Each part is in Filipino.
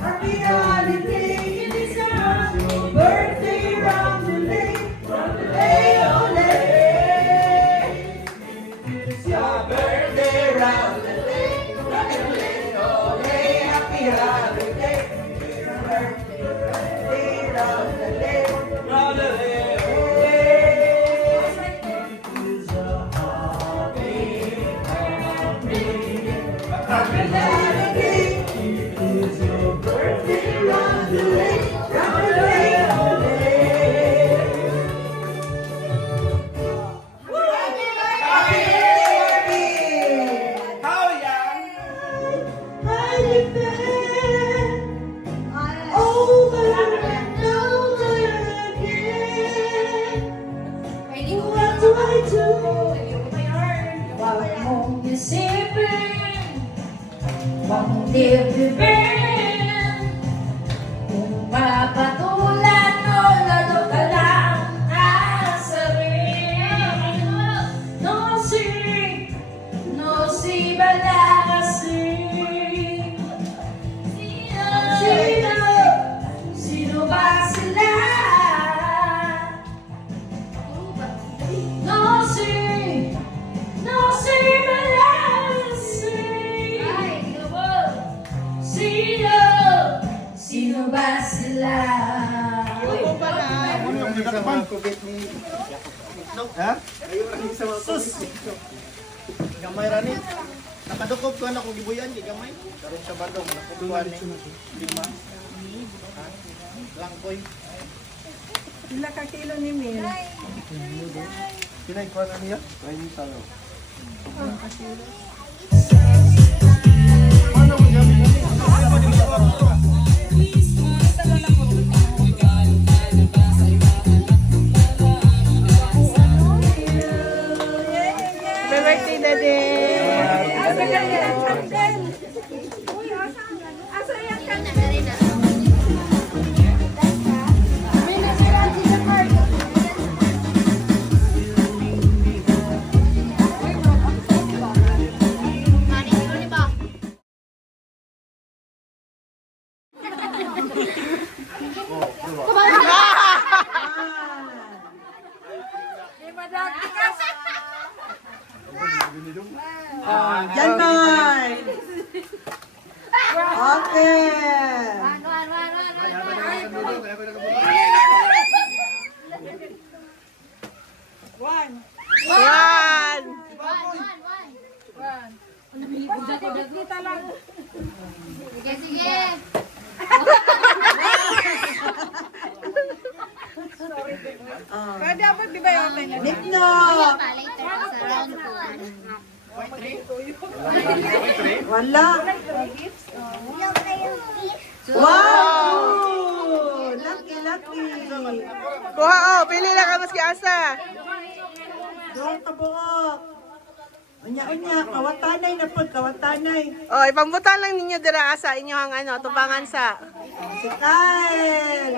happy holiday. It is your birthday round the lake, ole. It's your birthday round the lake, ole. Happy holiday. It's your birthday round the lake, ole. Happy holiday. It is your birthday round the lake, ole. Happy birthday! How yan? Happy birthday! Over and over again. What do I do? Wag mong isipin, mong dibdibin. Kung papatulan o lalo ka lang asarin. No si balakasi. Sino ba sila? No si balakasi. Sino ba sila? Ano yung mga kubit ni... Ha? Sus! Gamay rani. Nakadukop ko na kung gibuyan, di gamay. Karon sa badong, nakukuhan ni 5. Langkoy. Pila ka kilo ni Mil? Pinay kuha na niya? 20 talo. Ano mo dyan? Happy birthday, Daddy! Asa ka yan, Chantel? Uy, asa yan, Chantel? May nasiraan si Jamar. Yan tay! Okay! Sige, sige. Pwede abot, di ba yung tingin? Nipno! Later sa round 2. Wala! Wow! Lucky, lucky! Kuha, pili lang ka maski asa. Doon ka buok! Unya-unya, kawatanay na po, kawatanay. Oh, ipambutan lang ninyo dira asa inyo ang tubangan sa. Si Kyle!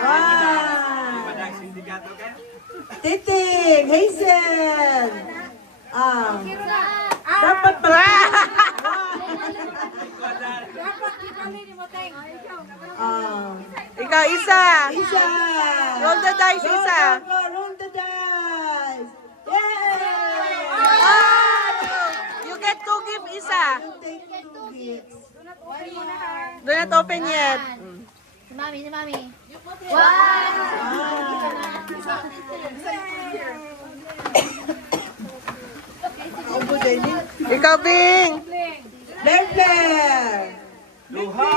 Wow! Titing! Hazel! Dapat pala. Ikaw isa. Isa! Roll the dice, isa. Roll the dice! Yay! You get to give isa. Take 2 gifts. Do not open yet. Si Mami. Obo din. Ikaw, Bing. Blair Blair! Luha!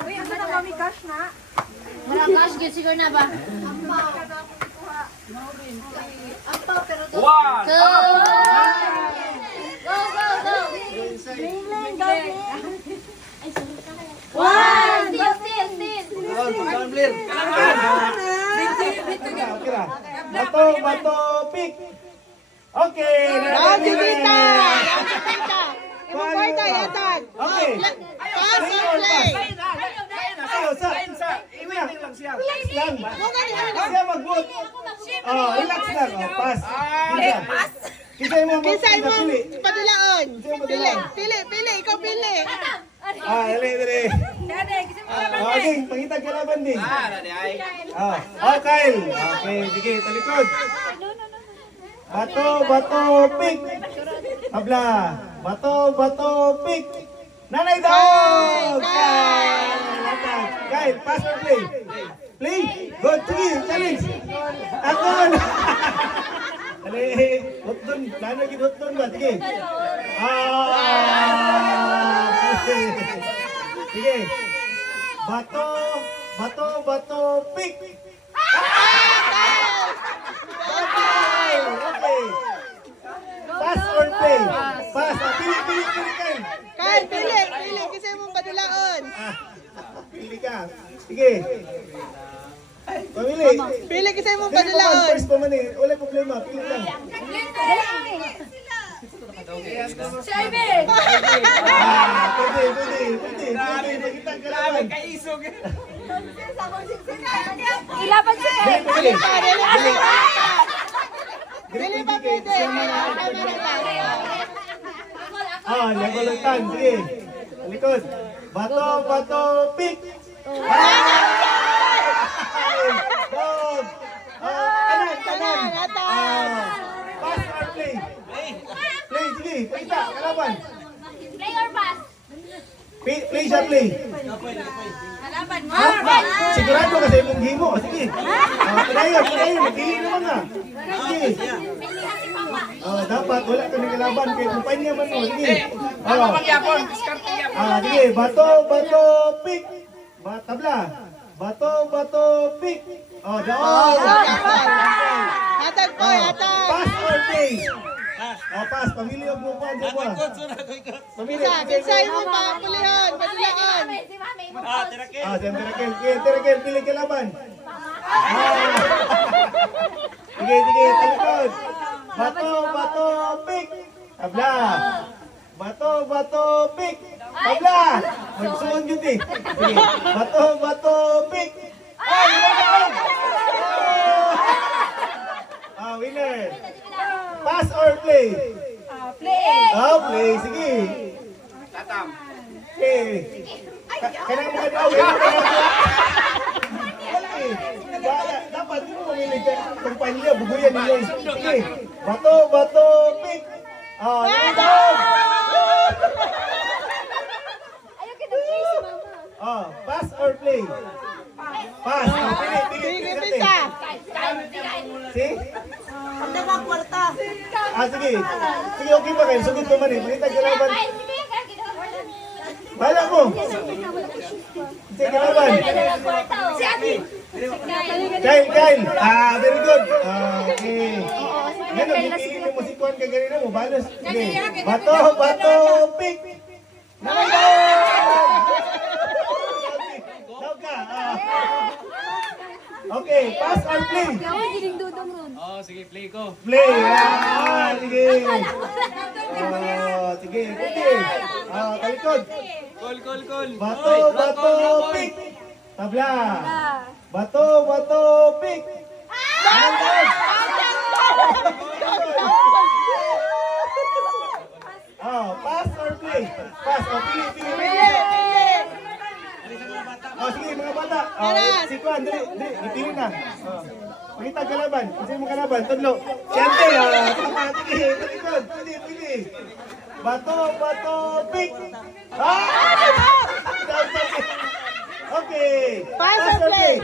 Uy, asa na kami cash na? Mura cash, good siguro na ba? One! Go! Go! One! Still! Blair! Bato, pick! Okay! Si Tita. Ibubuhay yatag. Okay! Pass or play? Relax lang siya. Relax lang. Siya mag-vote. Oh, relax lang. Oh, pass. Kisay mo Pili. Padilaon. Kisay mo Pili. pili. Pili. Ikaw pili. Dali. Dade, kasi mo naman. Okay, pangitag kalaban din. Kyle. Okay, sige, talikod. Bato, pick. Tabla. Bato, pick. Nanay dog! Kyle, pass or play? Play. Good, sige, challenge. Akon. Dali, hotdon. Lalo gid hotdon ba? Sige. Sige. Bato, pick. Okay. Pass or play? Pass. Pili kayo. Kyle, pili. Kasi mo padilaon. Pili ka. Sige. Pamili. Pili kasi mo Dili pa man, padilaon. first pa man eh. Wala problema. Pili lang. Pwede. Pakita ang kalaban. Ilaban si Ken. Pili. Dili pa pwede. Level ng tan. Sige. Likod. Bato, pick. Dog. Kanan. Pass or play? Play, sige. Pakita, kalaban. Play or pass? Play siya, play. Kalaban mo. Sigurado kasi mong himo. Sige. Padayon. Pili naman nga. Sige. Dapat wala ka ng kalaban kay kumpanya man mo. Sige. Sige. Bato, pick. Tabla. Bato, pick. Daon. Hatag po, hatag. Pass or play? Pass. Pamili og mo pa. Pamili. Kisay mo pa, pulihon, padilaon. Si Mami. Tirakel, pili kalaban. Sige, talikod. Bato, pick. Tabla. Bato, pick. Tabla. Magsuon yun eh. Sige. Bato, pick. Winner. Pass or play? Play. Play. Sige. Okay. Kanang mga daw. Dapat mo mamili ka kumpanya, buguyan nila. Sige. Bato, pick. Yung daw. Ayaw ka na play si Mama. Pass or play? Pass. Pili. Pisa. See? Ang daga kwarta. Sige. Sige, okay ba kayo? Sugod pa man eh. Manitag kalaban. Ay, sige, Bala mo. Sige, kalaban. Si Ate. Kyle. Very good. Okay. Ngayon, pipili mo mo si Kwan kay ganina mo. Balas. Sige. Bato, pick. Daw ka. Okay, pass or play? Sige, play ko. Play. Sige. Sige, pwede. Talikod. Call. Bato, pick. Tabla. Bato, pick. Pass or play? Pass. Pili. Sige, mga bata. Si Kwan, dali. Ipili na. Pakita kalaban. Kasi mo kalaban. Tudlo. Siyempre. Sige, talikod. Pili. Bato, pick. Okay. Pass or play?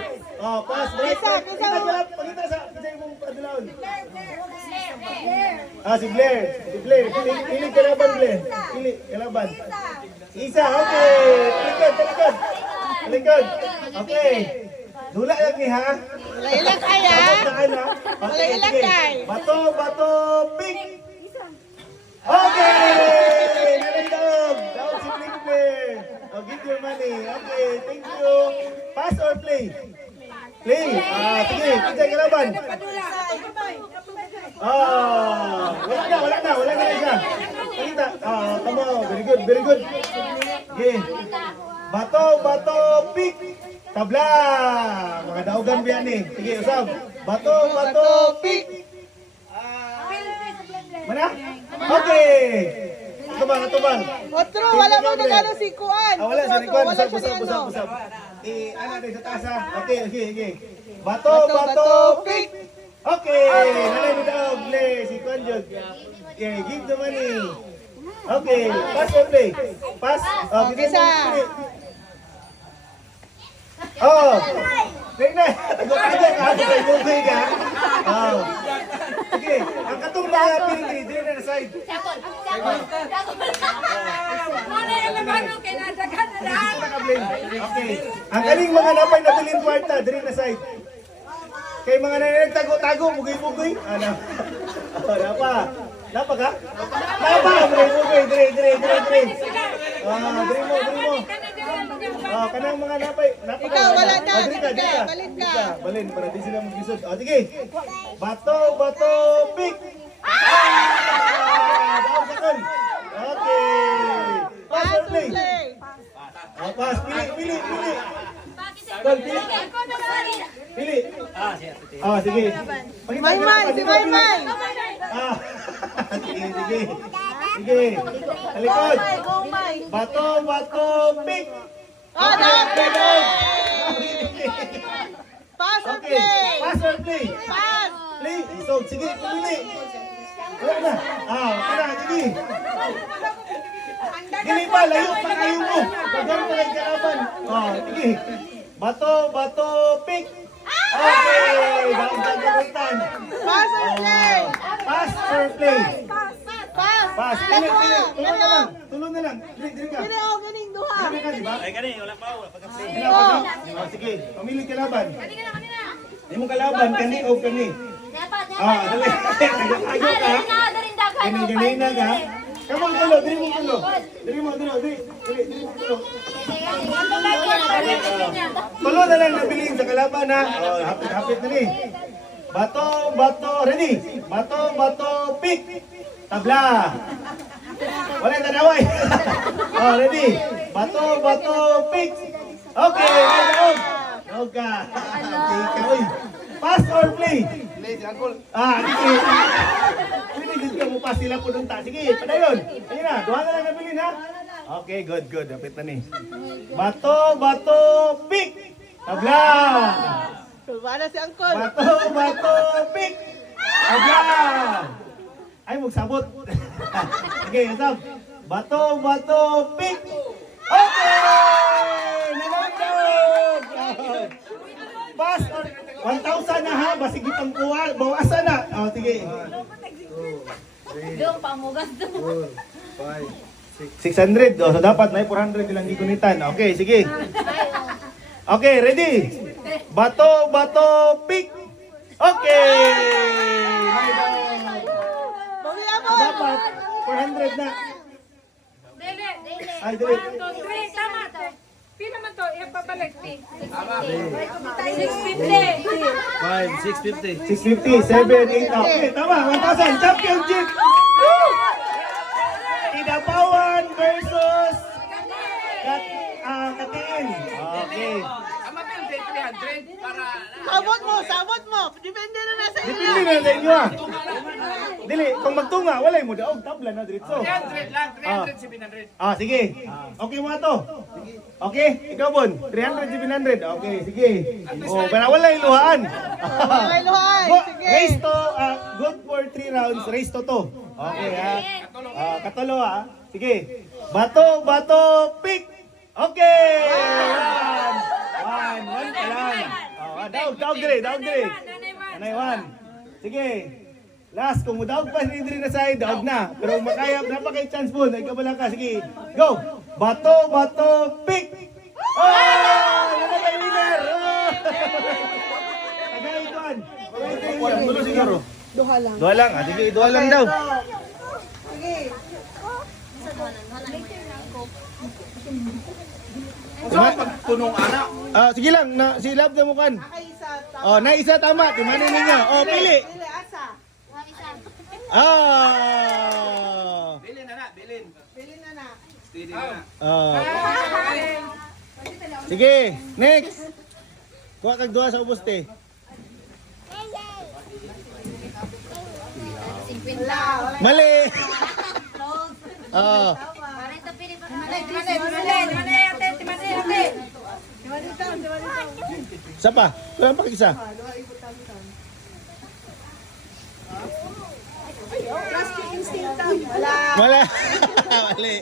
Pass. Isa. Pakita sa mong padulaon. Si Blair. Pili kalaban, Blair. Pili kalaban. Isa. Okay. Talikod. Okay. Dula lang ni ha. Ilang kaya? Ilang kay? Bato, pick. Okay! Nalindog! Down si Blair. Give your money. Okay, thank you. Pass or play? Play. Sige, kita kalaban. Wala na siya. Pakita. Tama. Very good. Okay. Bato, pick. Tabla. Mga daugan biyan eh. Sige, usap. Bato, pick. Mana? Okay. Katubang. Otro, wala mo nagano si Kuan. Wala si Rikwan. Wala siya ni ano. Busap. Ano din sa taas ha? Okay. Bato, pick. Okay. Nanay mo daw, play. Si Kwan Jod. Okay, give the money. Okay, pass or play? Pass. Oh, bigyan mo. Isa. Oh. Play na. Tago-tago ka. Tago-tago ka. Oh. Sige, ang katong mga pinili, dito na side. Sakol. Ano yung nabano kinadagan na lang? Okay. Ang kaling mga napay na bilin kwarta, diri na side. Kay mga nagtago-tago, bugoy-bugoy. Ano? Napa ka? Napa! Bugoy-bugoy, diri. Diri mo. Kanang mga napay. Napa ka? Ikaw, wala na. Diri ka. Balin ka. Balin, para di sila mag-isod. Sige. Bato, pick. Daw sakol. Okay. Pass or play? Pass, pili. Gol, pili. Pili. Sige. Si Maymay. Sige. Talikod. Gumay. Bato, pick. Dog. Pass or Okay. play? Pass or play? Pass. Play. So, sige, pumili. Wala na. Sige. Dili pa, layo pa kayo mo. Pagyan pa kayo kalaban. Sige. Bato, pick. Okay. Dapat kagutan. Pass or play? Pass or play? Pass. Pass. Pili. Tulong na lang. Dili ka. Pili o, ganing duha. Dili ka, di ba? Sige. Pamili kalaban. Di mo kalaban, kani o kani. Dali. Ayaw ka. Gani na ka. Kamang tulo, diri mo tulo. Diri mo tulo. Tulo na lang nabilin sa kalaban ha. Hapit na ni. Bato, ready? Bato, pick. Tabla. Wala tanaway. Ready? Bato, pick. Okay, daog. Daog ka. Okay, pass or play? Play, uncle. Sige. Pwede din ka mo pass sila po doon ta. Sige, padayon. Ayun na, duha na lang nabilin ha. Okay, good. Hapit na ni. Bato, pick. Tabla. Wala si Angkol. Bato, pick. Tabla. Ay, magsabot. Okay, usap. Bato, pick. Okay! Nanandog! Pass or 1,000 na ha, basig itong kuha, bawasan na. Sige. Doon, pamugas doon. 600. So dapat may 400 lang gigunitan. Okay, sige. Okay, ready? Bato, pick. Okay! May dog. Bawiya mo. Dapat 400 na. Dele. Ay, dili. Tama to. Pila man to, iya babalik. 650. 650, 7, 8. Okay, tama. 1,000. Championship! Idapawan versus Katiin. Okay. Sabot mo. Depende na sa inyo. Dipili na sa inyo ah. Dili, kung magtunga, walay mo daog tabla na diretso. 300 lang, 300, 700. Sige. Okay mo to. Okay, ikaw bon. 300, 700. Okay, sige. Para walay luhaan. May luhay. Sige. Race to, good for 3 rounds, race to 2. Okay ha. Katulo ha. Sige. Bato, pick. Okay. One pa lang. Daog dire. Nanay one. Sige. Last, kung daog pa ni dire na side, daog na. Pero makayap na pa kay chance po. Ikaw ka. Sige. Go. Bato, pick. Yan na kay winner. Tagay ituan. Tulo siguro. Duha lang. Dua lang. Sige, dua lang daw. Sige. Punong anak. Sige lang, si Love na mukan. Isa. Naisa tama. Timanin ninyo. Pili. Dili, asa. Bilin na. Pili na na. Steady na. Sige, next. Kuha kag duha sa ubos te. Wala Mali. Oh. Isa pa. Kulang pa isa. Plastic instinta. Wala. Wala. Mali.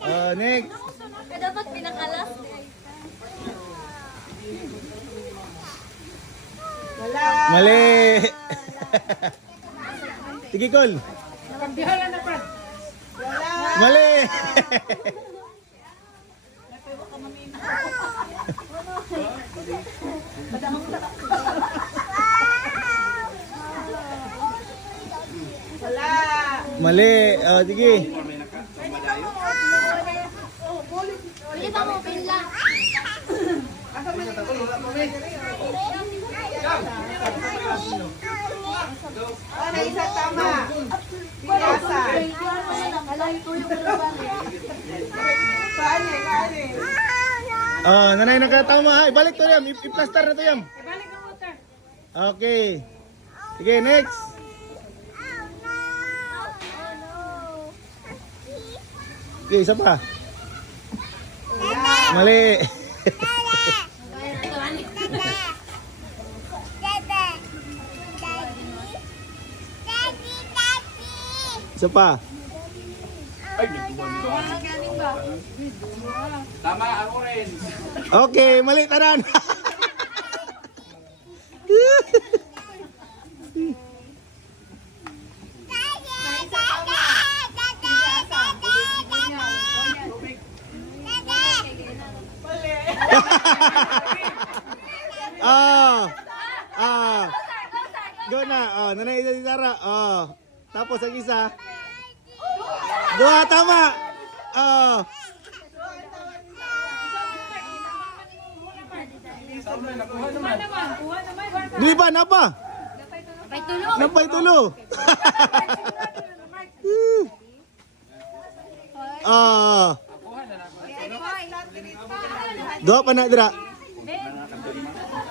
Oh, next. Dapat pinakalas. Wala. Mali. Sige, Col. Bihala na pa. Wala. Mali. Wala. Mali. Oh, sige. Hindi pa mo pila. Oh, na isa tama. Pinasa. Kani. Oh, nanay nakatama ha. Ibalik to yam. I-plaster na to yam. Ibalik ang water. Okay. Sige, next. Okay, isa pa. Mali. Isa pa. Tama ang orange. Okay, mali tanan. Go na. Oh, nanay si Sarah. Oh. Tapos ang isa. Dua tama. Oh. Di ba na pa? Napay tulo. Ah. Dua pa na dira.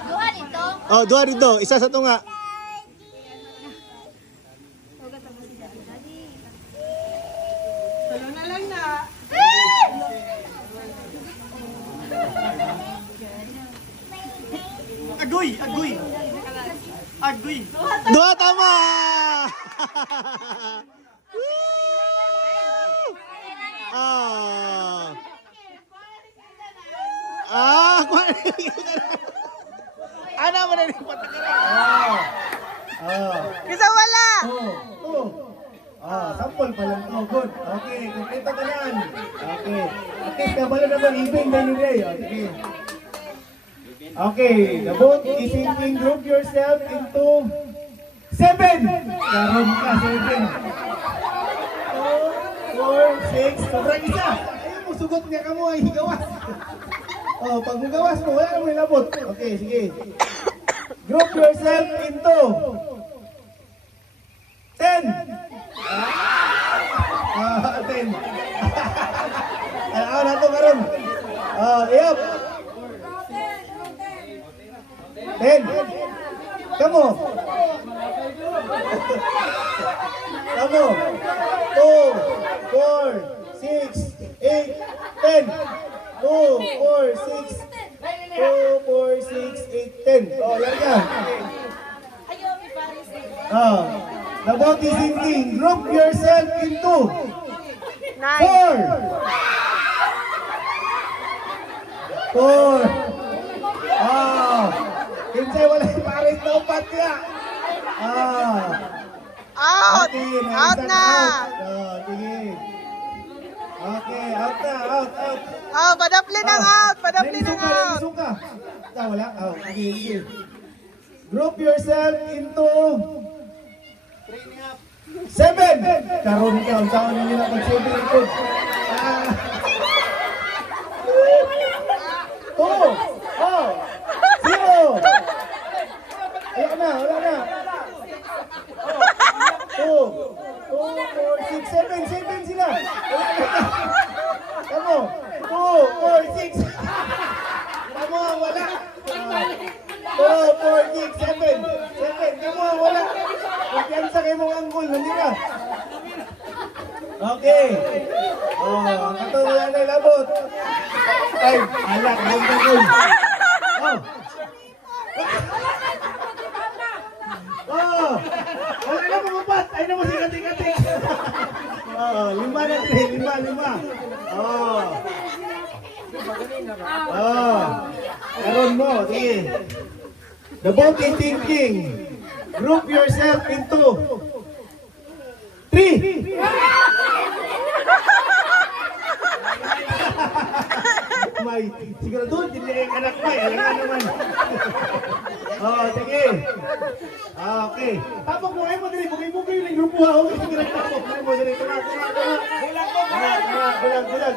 Dua dito. Oh, dua dito. Isa sa tunga. Talo na lang na. Agoy! Agoy! Agoy! Dua tama. Ah. Ah, ana man ni patakaran. Isa wala. Sample pa lang to. Good. Okay, kompleto ka yan. Okay. Okay, kabalo naman even na nila eh. Okay. Okay, the vote is in group yourself into 7. Karoon ka, 7. 2, 4, 6. Sobrang isa. Ayun mo, sugot niya ka mo ay higawas. Oh, pag hugawas mo, wala naman ilabot. Okay, sige. Group yourself into 10. 10. Ano na ito karoon? Iyap. 10. Kamu. Kamu. 2, 4, 6, 8, 10. 2, 4, 6, 2, 4, 6, 8, 10. Oh, yan yan. The vote is in team. Group yourself into 4. 4. Kinsay wala yung pares na upat ka. Out. Okay, Out na. Sige. Okay, out na, out. Oh, padapli ng out. Padapli ng out. Naisong ka. Wala? Sige. Group yourself into 7. Karoon ka, ang saan na nila pag-7 ikot. 2. 0. Ayoko na, wala na. 2, 4, 6, 7 sila. Kamu, 2, 4, 6. Kamu ang wala. 2, 4, 6, 7. Kamu ang wala. Kumpiyansa kayo mong anggol, nandira. Okay. Oh, katuloy na labot. Ay, alak, ang gagawin. Oh. Oh. Wala na magupat. Ay naman si kating-kating. Oh, lima na tre, lima. Oh. Oh. Karon mo, sige. The Bokeh thinking. Group yourself into 3. May, siguro doon, hindi yung anak mo, alam nga naman. Oh, sige. Okay. Tapos mo, ay mo dali, bugay-bugay yung grupo ha. Okay, sige, nagtapos. Ay mo dali, tuma. Bulag.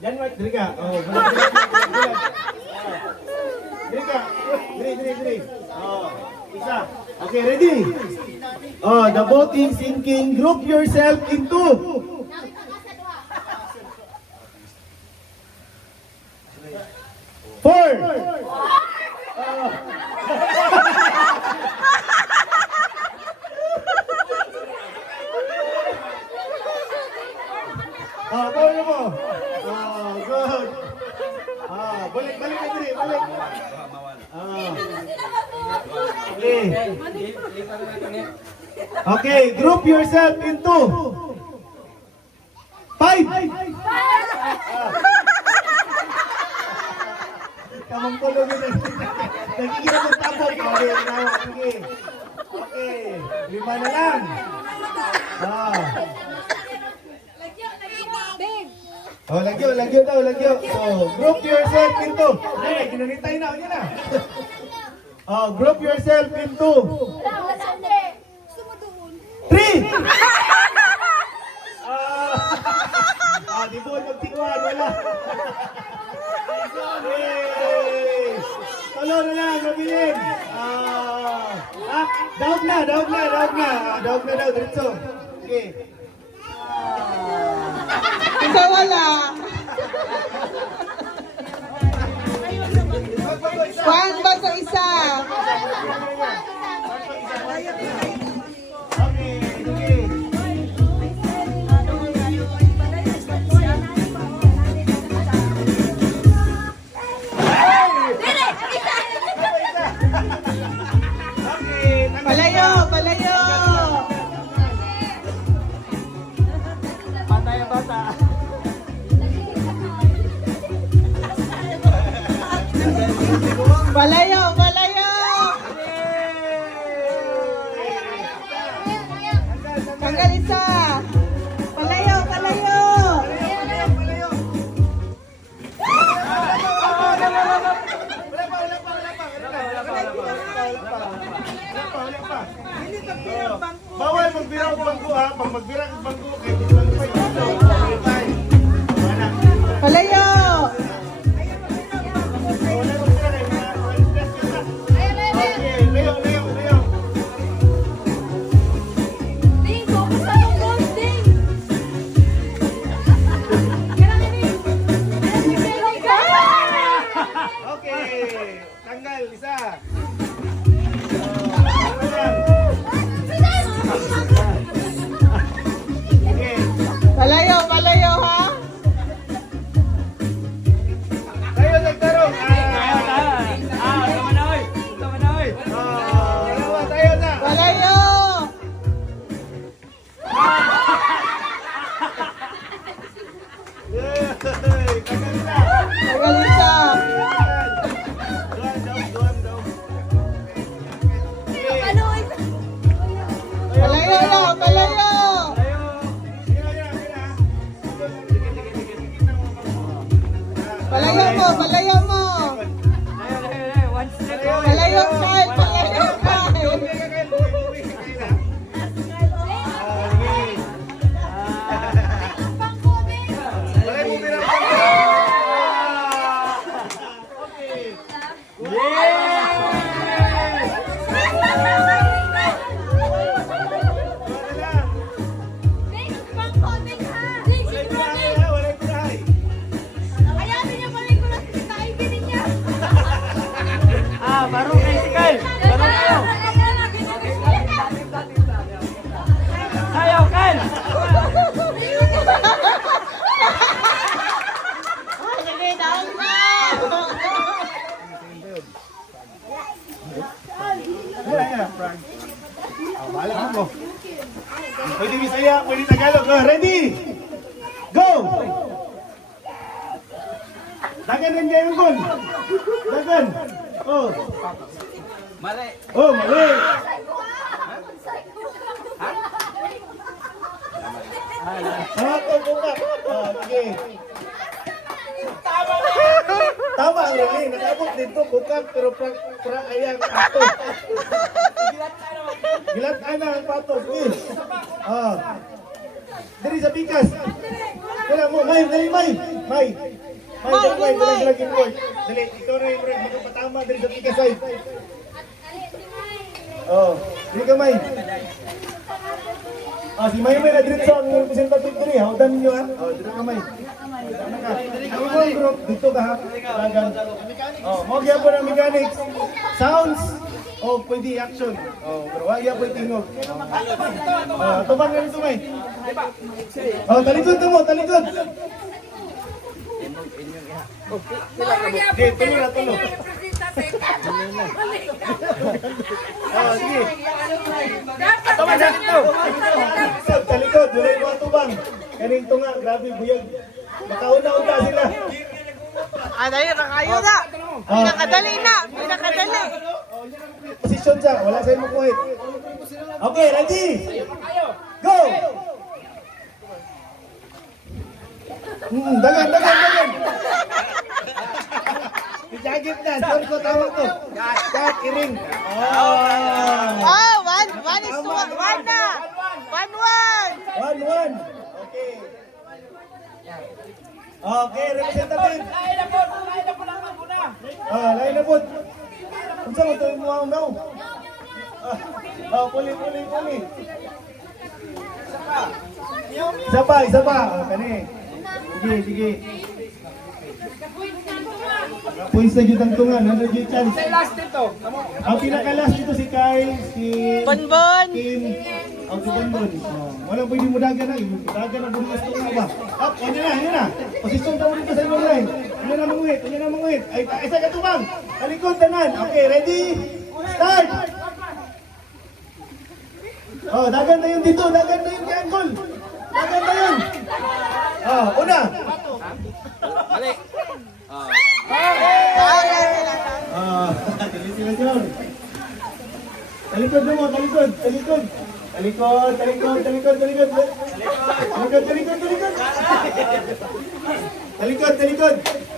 Yan, Mike, dali ka. Oh, bulag. Dali ka. Dali. Oh, isa. Okay, ready? Oh, the Bokeh thinking, group yourself into 4. Paano mo? Good. Balik na dali, balik. Okay, group yourself into 5. Kamang tulog yun. Nagkikita ng tapos. Sige. Okay. 5 na lang. Oh, lagyo daw. Oh, group yourself into. Ay, ginanitay na. Yan na. Oh, group yourself into 3. Di po magtingwan. Wala. Talo na lang, mabilin. Daog na. Daog na, diretso. Okay. Isa wala. Juan ba sa isa? Okay, sige. Palayo. Palayo. Tanggal isa. Palayo. Bawal magbira ang bangko ha. Pag magbira ang bangko, Palayo. Okay, tanggal isa. Palayo ha. Tayo nagtarong. Tayo na. Palayo. Tanggal na. Tanggal isa. Palayo. Palayo mo. Palayo style. Ayaw niya pala yung kulas kita, ibigay na, Frank. Bahala mo. Pwede Bisaya, pwede Tagalog. Ready? Go! Dagan rin kayo gun. Dagan. Oh. Mali. Oh, mali. Buka. Sige. Tama ang rally. Nakabot dito, bukag, pero ayang ato. Gilat-an na ang patos. Dari sa pikas. Wala mo, May, dali May. May, dali lagi mo. Dali, ikaw na yung red. Magpatama dari sa pikas ay. Dali ka May. Si May na diretso ang representative diri. Hawdan niyo ha. Dito ka May. Ang ibang group, dito ka ha. Dagan. Mo gyapon ang mechanics. Sounds. Pwede action. Pero wag gyapon tingog. Tubang na nito May. Talikod mo, talikod. Sige, tulo na, tulo. Sige. Tama na dito. Talikod, wala yung mga tubang. Kaning tunga, grabe, buyag. Makauna-una sila. Dali, nakayo na. Pinakadali na. Pinakadali. Posisyon siya, wala sa'yo makuhit. Okay, ready? Go! Dagan. Dijagit na, sure ko tama to. Kat, iring. One is to one na. 1-1. 1-1. Okay. Okay, representative. Lain na po. Kung saan mo ito yung mga unaw? Puli. Isa pa. Kani. Sige. Points na yun ang tungan. Ano yung chance? Last dito. Ang pinaka-last dito si Kyle, si Bonbon. Kim, ang si Bonbon. Walang pwede mo dagan na. Dagan ang bukas tunga ba? Up, yan na. Posisyon daw dito sa ibang line. Ano na manguhit. Ay, isa ka tubang. Talikod, tanan. Okay, ready? Start! Dagan na yun dito. Dagan na yun kay Angkol. Dagan na yun. Una. Mali. Talikod mo, talikod. Talikod.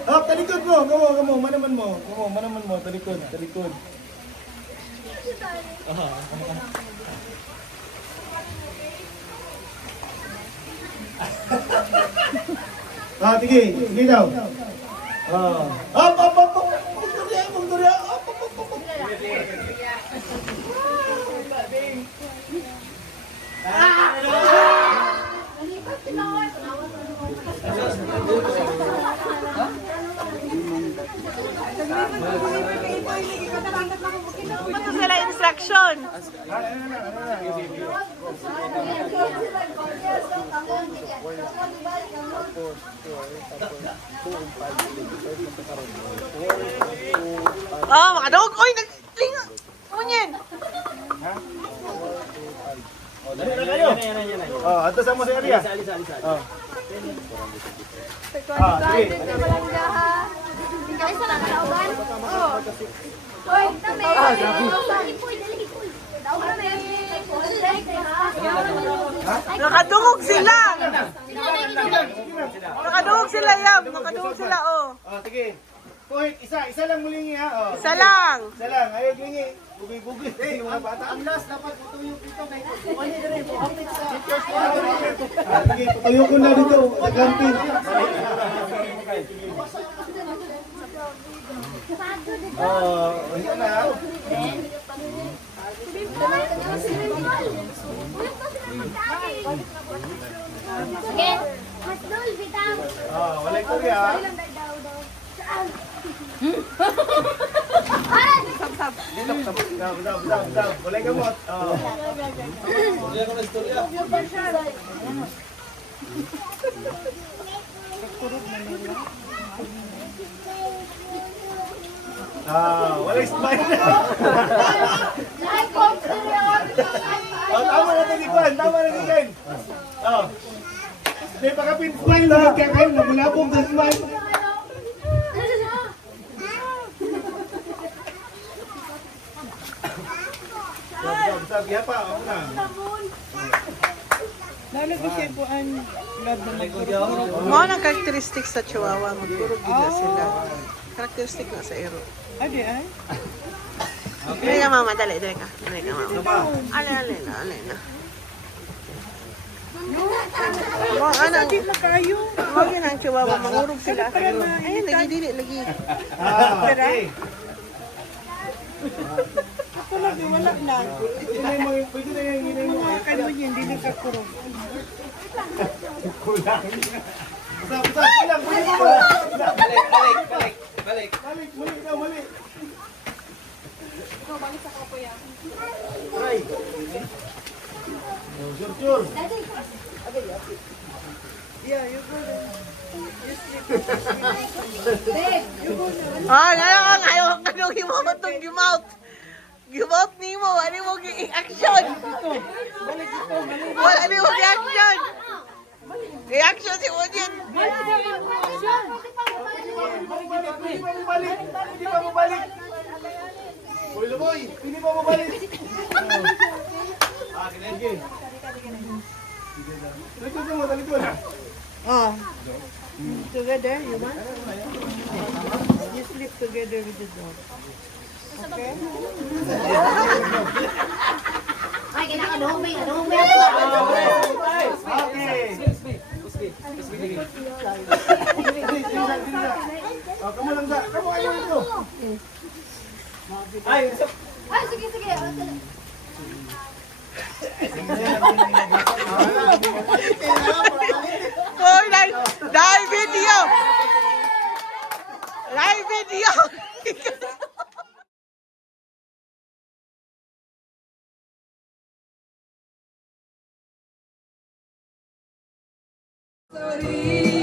Up, talikod mo. Kamo, manaman mo. Talikod. Sige daw. Up. Mungturya. Up. Ito sila instruction. Makadog. Uy, naglinga. Kunyin. Dali na kayo. Ato sa mo sa area. Sige. Isa lang kauban. Oy, tama. Nakadungog sila. Nakadungog sila, Sige. Kuhit, isa lang mulingi ha. Isa lang. Ayaw lingi. Bugoy-bugoy. Yung mga bata. Ang last, dapat putuyok dito. Sige, putuyok ko na dito. Nagampin. Ito na. Sige. Mas dul, bitang. Walay ko rin ha. Walay gamot. Walay smile. Oh, tama na ito, Kwan. Tama na ito, Ken. Oh. Hindi, baka pin-smile na. Kaya kayo, nabulabog sa smile. Sabi pa, ako na. Mga nang karakteristik sa Chihuahua, magpuro gila sila. Karakteristik na sa ero. Adi ay? Dali ka mama, dali ka. Dali ka mama. Ali na. Mga anang, Makayo. huwag yun ang Chihuahua, mangurog sila sa ero. Ayun, lagi. Okay. Ako lagi, wala na. Pwede na yung hinay mo. Mga kayo niya, hindi nakakurong. Kulang. Basta, kulang. Balik mo. Balik. Balik, balik. Ay. Sure. Yeah, you go there. Ayaw ka nung himot itong gimouth. Gimouth ni mo, ano mo i-action? Wala ni mo i-action. I-action si Onion. Hindi pa mo balik. Boy, Luboy, hindi pa mo balik. Sige. Talikod mo, talikod. Oh. Together, you want? You sleep together with the dog. Okay? Ay, kinakadohong may Okay. Kamu lang da. Kamu ayo ito. Ay, sige. Hoy, live video. Live video. Sorry.